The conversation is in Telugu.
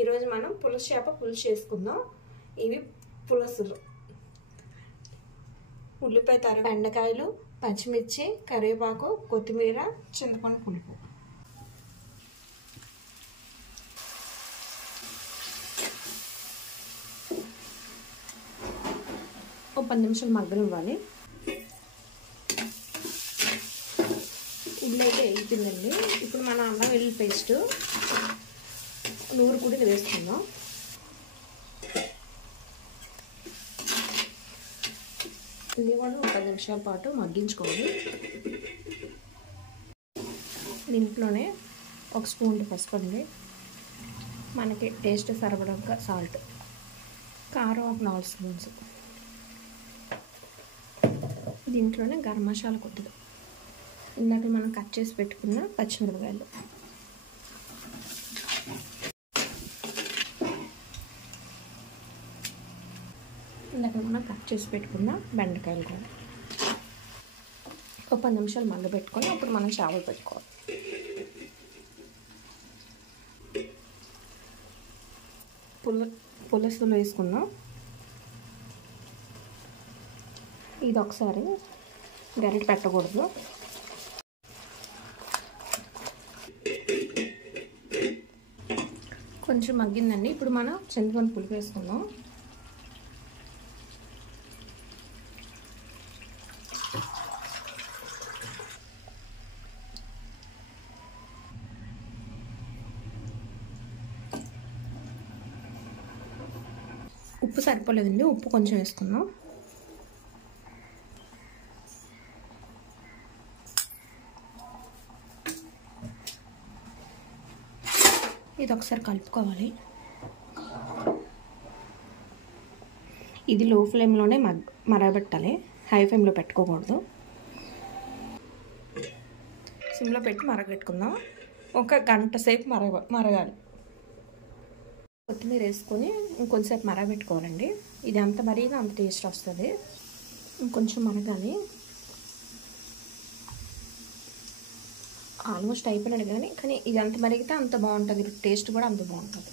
ఈరోజు మనం పులస చేప పులుసు చేసుకుందాం. ఇవి పులసులు: ఉల్లిపాయ బెండకాయలు, పచ్చిమిర్చి, కరివేపాకు, కొత్తిమీర, చింతపండు పులుపు. ఒక 10 నిమిషాలు మగ్గనివ్వాలి. ఉల్లి అయితే వేగిపోయిందండి. ఇప్పుడు మన అల్లం వెల్లుల్లి పేస్ట్ నూరు కూడా వేసుకుందాం. ఇది కూడా ఒక 10 నిమిషాల పాటు మగ్గించుకోవాలి. దీంట్లోనే ఒక స్పూన్ పసుపు అండి, మనకి టేస్ట్ సరిపడంగా సాల్ట్, కారం ఒక 4 స్పూన్స్, దీంట్లోనే గరం మసాలా కొద్దిగా, ఇందాక మనం కట్ చేసి పెట్టుకున్న పచ్చిమిరపకాయలు, ఇందాక మనం కట్ చేసి పెట్టుకున్న బెండకాయలు కూడా ఒక 10 నిమిషాలు మగ్గబెట్టుకొని అప్పుడు మనం చేపలు పెట్టుకోవాలి. పులుసులు వేసుకుందాం. ఇది ఒకసారి గరిటె పెట్టకూడదు. కొంచెం మగ్గిందండి. ఇప్పుడు మనం చింతపండు పులుపు వేసుకుందాం. ఉప్పు సరిపోలేదండి, ఉప్పు కొంచెం వేసుకుందాం. ఇది ఒకసారి కలుపుకోవాలి. ఇది లో ఫ్లేమ్లోనే మరగబెట్టాలి, హై ఫ్లేమ్లో పెట్టుకోకూడదు. సిమ్లో పెట్టి మరగబెట్టుకుందాం. ఒక గంట సేపు మరగాలి. కొత్తిమీర వేసుకొని ఇంకొంచెంసేపు మరగబెట్టుకోవాలండి. ఇది అంత మరిగినా అంత టేస్ట్ వస్తుంది. ఇంకొంచెం మరగాలి. ఆల్మోస్ట్ అయిపోయినాడు కానీ ఇది అంత మరిగితే అంత బాగుంటుంది, టేస్ట్ కూడా అంత బాగుంటుంది.